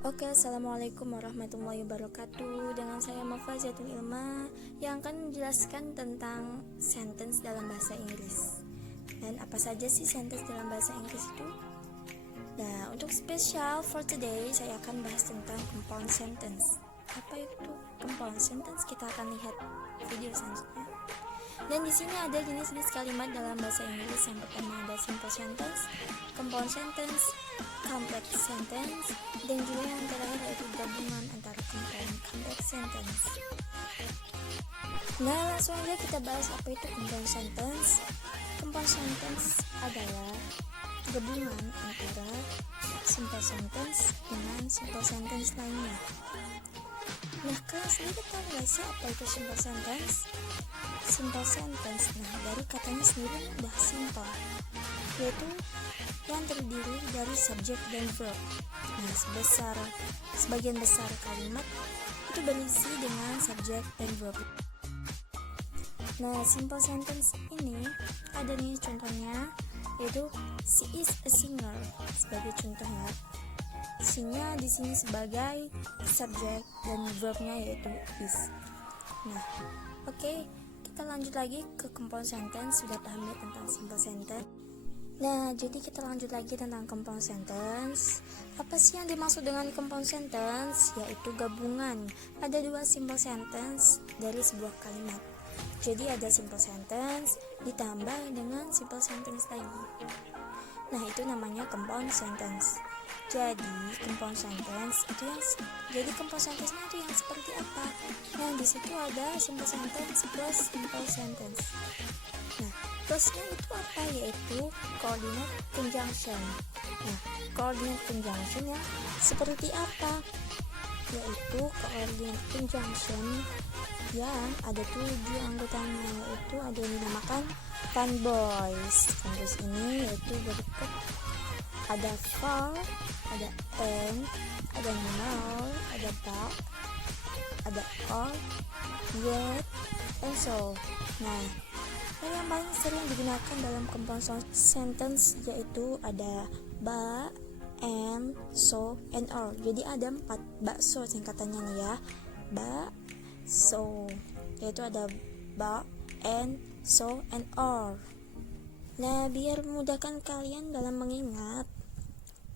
Oke, assalamualaikum warahmatullahi wabarakatuh. Dengan saya Mafa Zaitun Ilma yang akan menjelaskan tentang sentence dalam bahasa Inggris. Dan apa saja sih sentence dalam bahasa Inggris itu? Nah, untuk spesial for today saya akan bahas tentang compound sentence. Apa itu compound sentence? Kita akan lihat video selanjutnya. Dan di sini ada jenis-jenis kalimat dalam bahasa Inggris. Yang pertama ada simple sentence, compound sentence, complex sentence, dan juga yang terakhir yaitu gabungan antara compound complex sentence. Nah, langsung aja kita bahas apa itu compound sentence. Compound sentence adalah gabungan antara simple sentence dengan simple sentence lainnya. Nah, kalian sendiri tahu nggak sih apa itu simple sentence? Simple sentence, nah dari katanya sendiri udah simple, yaitu yang terdiri dari subjek dan verb. Nah, sebagian besar kalimat itu berisi dengan subjek dan verb. Nah, simple sentence ini ada nih contohnya, yaitu she is a singer sebagai contohnya. She-nya di sini sebagai subjek dan verbnya yaitu is. Nah, oke, kita lanjut lagi ke compound sentence. Sudah paham ya tentang simple sentence? Nah, jadi kita lanjut lagi tentang compound sentence. Apa sih yang dimaksud dengan compound sentence? Yaitu gabungan. Ada dua simple sentence dari sebuah kalimat. Jadi ada simple sentence ditambah dengan simple sentence lagi. Nah, itu namanya compound sentence. Jadi compound sentence itu yang seperti apa? Nah, di situ ada simple sentence plus simple sentence. Nah, plusnya itu apa? Yaitu coordinate conjunction. Nah, coordinate conjunction ya seperti apa? Yaitu coordinate conjunction yang ada 7 anggotanya, yaitu ada yang dinamakan fanboys. Fanboys ini yaitu berikut: ada for, ada and, ada now, ada but, ada or, yet, and so. Nah, yang paling sering digunakan dalam compound sentence yaitu ada but, and, so, and or. Jadi ada 4 bakso singkatannya nih ya. But, so, yaitu ada but, and, so, and or. Nah, biar memudahkan kalian dalam mengingat,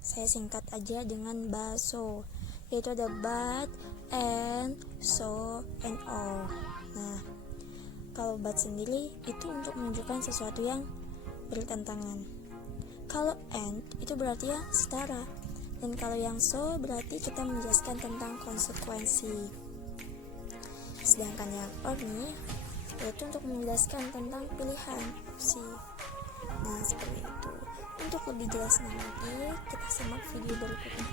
saya singkat aja dengan baso, yaitu ada but, and, so, and or. Nah, kalau but sendiri itu untuk menunjukkan sesuatu yang bertentangan. Kalau and itu berarti yang setara. Dan kalau yang so berarti kita menjelaskan tentang konsekuensi. Sedangkan yang or nih yaitu untuk menjelaskan tentang pilihan opsi. Nah, seperti itu. Untuk lebih jelasnya lagi, kita simak video berikutnya.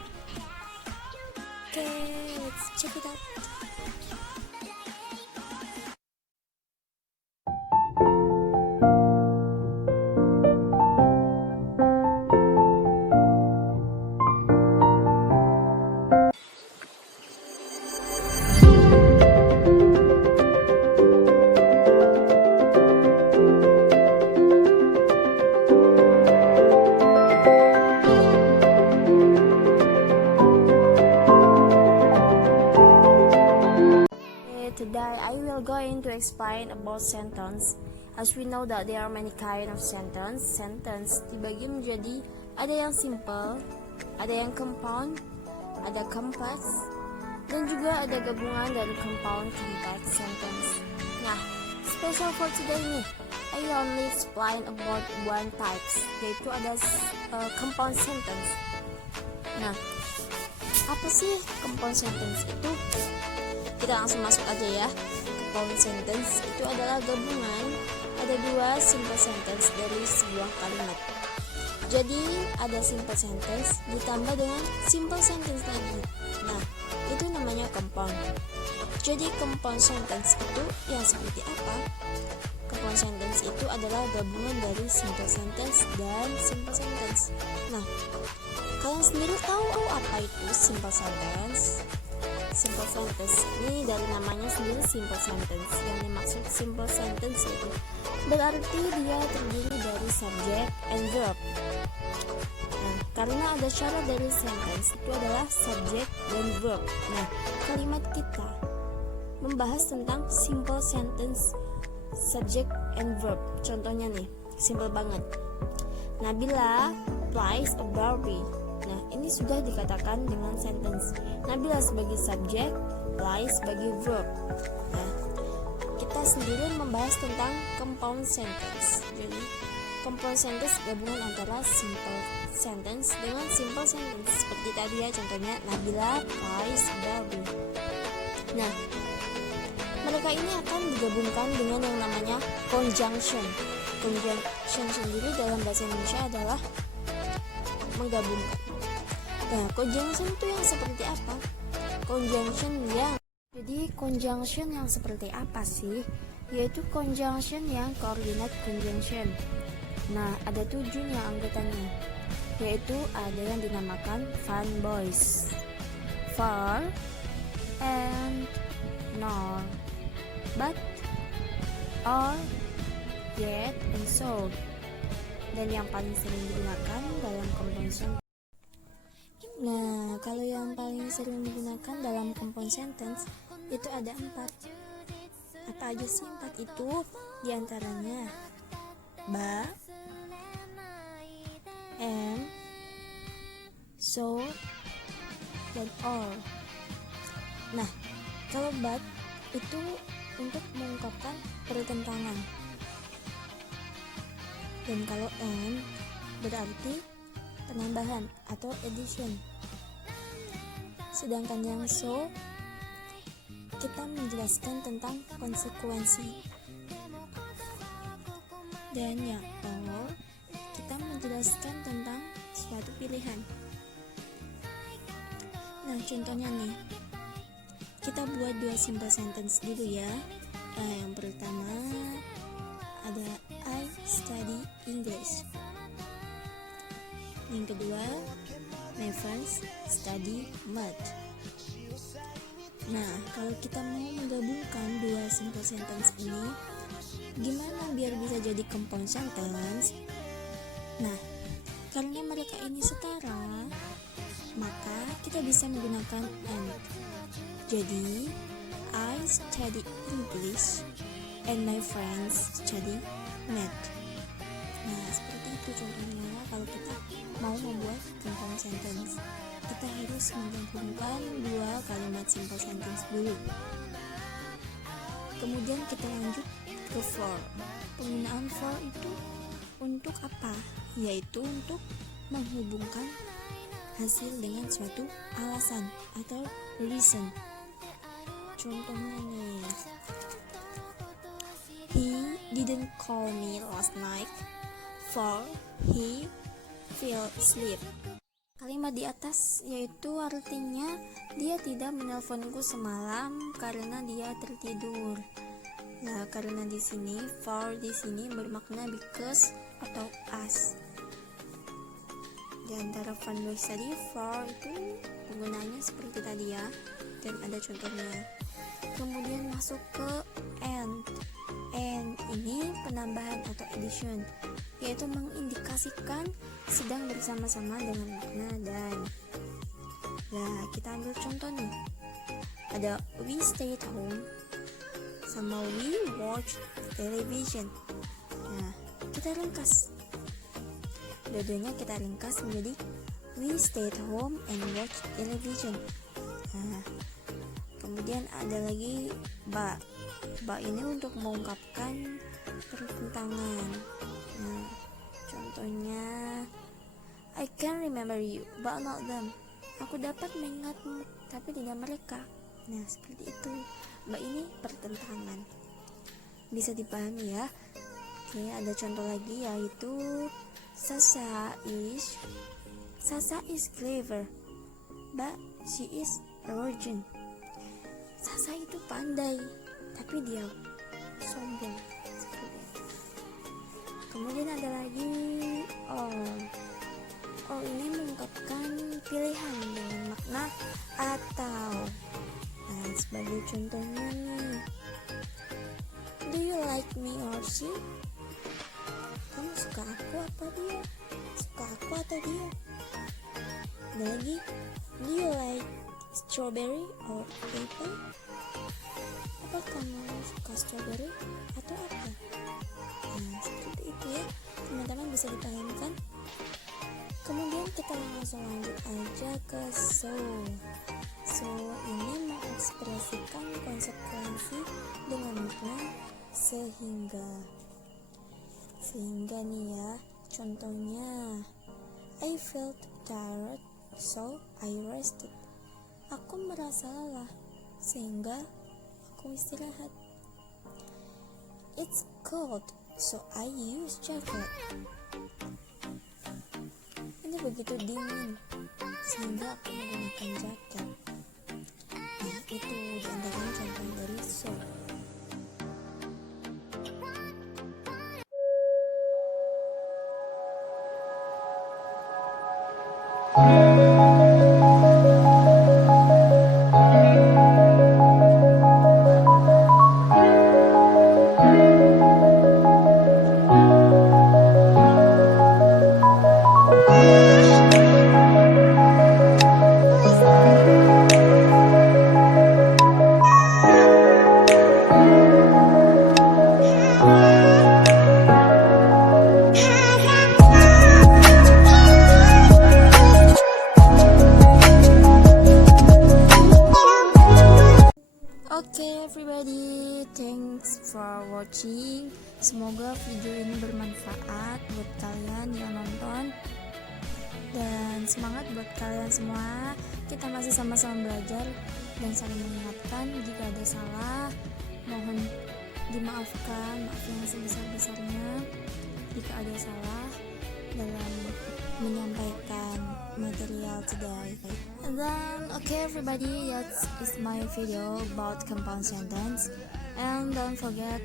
Oke, let's check it out. Today I will going to explain about sentence. As we know that there are many kind of sentence. Sentence dibagi menjadi ada yang simple, ada yang compound, ada complex, dan juga ada gabungan dari compound complex sentence. Nah, special for today nih, I only explain about one types, yaitu ada compound sentence. Nah, apa sih compound sentence itu? Kita langsung masuk aja ya. Compound sentence itu adalah gabungan ada 2 simple sentence dari sebuah kalimat. Jadi ada simple sentence ditambah dengan simple sentence lagi. Nah, itu namanya compound. Jadi compound sentence itu yang seperti apa? Compound sentence itu adalah gabungan dari simple sentence dan simple sentence. Nah, kalian sendiri tahu apa itu simple sentence? Simple sentence ini dari namanya sendiri simple sentence. Yang dimaksud simple sentence itu berarti dia terdiri dari subject and verb. Nah, karena ada syarat dari sentence itu adalah subject dan verb. Nah, kalimat kita membahas tentang simple sentence, subject and verb. Contohnya nih, simple banget. Nabila plays a Barbie. Nah, ini sudah dikatakan dengan sentence. Nabila sebagai subjek, play sebagai verb. Nah, kita sendiri membahas tentang compound sentence. Jadi, compound sentence gabungan antara simple sentence dengan simple sentence. Seperti tadi ya, contohnya Nabila plays Barbie. Nah, mereka ini akan digabungkan dengan yang namanya conjunction. Conjunction sendiri dalam bahasa Indonesia adalah menggabungkan. Nah, conjunction itu yang seperti apa? Conjunction yang seperti apa sih? Yaitu conjunction yang coordinate conjunction. Nah, ada 7 nih anggotanya. Yaitu ada yang dinamakan fun boys, for, and, nor, but, or, yet, and so. Dan yang paling sering digunakan dalam compound sentence. Nah, kalau yang paling sering digunakan dalam compound sentence itu ada 4. Apa aja sih 4 itu? Di antaranya ba, and, so, dan or. Nah, kalau but itu untuk mengungkapkan pertentangan. Dan kalau and berarti penambahan atau addition. Sedangkan yang so kita menjelaskan tentang konsekuensi. Dan yang or kita menjelaskan tentang suatu pilihan. Nah, contohnya nih, kita buat 2 simple sentence dulu ya. Yang pertama ada I study English. Yang kedua, my friends study math. Nah, kalau kita mau menggabungkan 2 simple sentence ini, gimana biar bisa jadi compound sentence? Nah, karena mereka ini setara, maka kita bisa menggunakan and. Jadi, I study English and my friends study math. Nah, seperti itu contohnya kalau kita mau membuat compound sentence. Kita harus menggabungkan 2 kalimat simple sentence dulu. Kemudian kita lanjut ke for. Penggunaan for itu untuk apa? Yaitu untuk menghubungkan hasil dengan suatu alasan atau reason. Contohnya nih, he didn't call me last night for he fell asleep. Kalimat di atas yaitu artinya dia tidak menelponku semalam karena dia tertidur. Nah, karena di sini for di sini bermakna because atau as. Di antara fun boys tadi, for itu penggunaannya seperti tadi ya, dan ada contohnya. Kemudian masuk ke and. And ini penambahan atau addition, yaitu mengindikasikan sedang bersama-sama dengan makna dan. Nah, kita ambil contoh nih. Ada we stay at home sama we watch television. Nah, kita ringkas. Dua-duanya kita ringkas menjadi we stay at home and watch television. Nah, kemudian ada lagi ba. Ba ini untuk mengungkapkan pertentangan. Nah, contohnya I can remember you but not them. Aku dapat mengingatmu tapi tidak mereka. Nah, seperti itu. Ba ini pertentangan. Bisa dipahami ya. Oke, ada contoh lagi yaitu Sasa is clever but she is a virgin. Sasa itu pandai tapi dia sombong. Kemudian ada lagi all ini mengungkapkan pilihan dengan makna atau. Nah, sebagai contohnya nih, do you like me or she? Kamu suka aku apa dia? Suka aku atau dia? Ada lagi, do you like strawberry or apple? Apa kamu suka strawberry atau apple? Nah, seperti itu ya, teman-teman bisa dipahamkan. Kemudian kita langsung lanjut aja ke so. So ini mengekspresikan konsekuensi dengan makna sehingga nih ya, contohnya I felt tired so I rested. Aku merasa lelah sehingga aku istirahat. It's cold so I use jacket. Ini begitu dingin sehingga aku menggunakan jaket. Nah, itu diantaranya contoh dari so. Okay everybody, thanks for watching. Semoga video ini bermanfaat buat kalian yang nonton. Dan semangat buat kalian semua. Kita masih sama-sama belajar dan saling mengingatkan. Jika ada salah, mohon dimaafkan, maaf yang sebesar-besarnya jika ada salah dalam menyampaikan material today. And then okay everybody, that is my video about compound sentence, and don't forget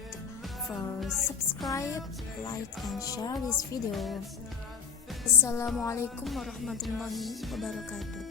for subscribe, like and share this video. Assalamualaikum warahmatullahi wabarakatuh.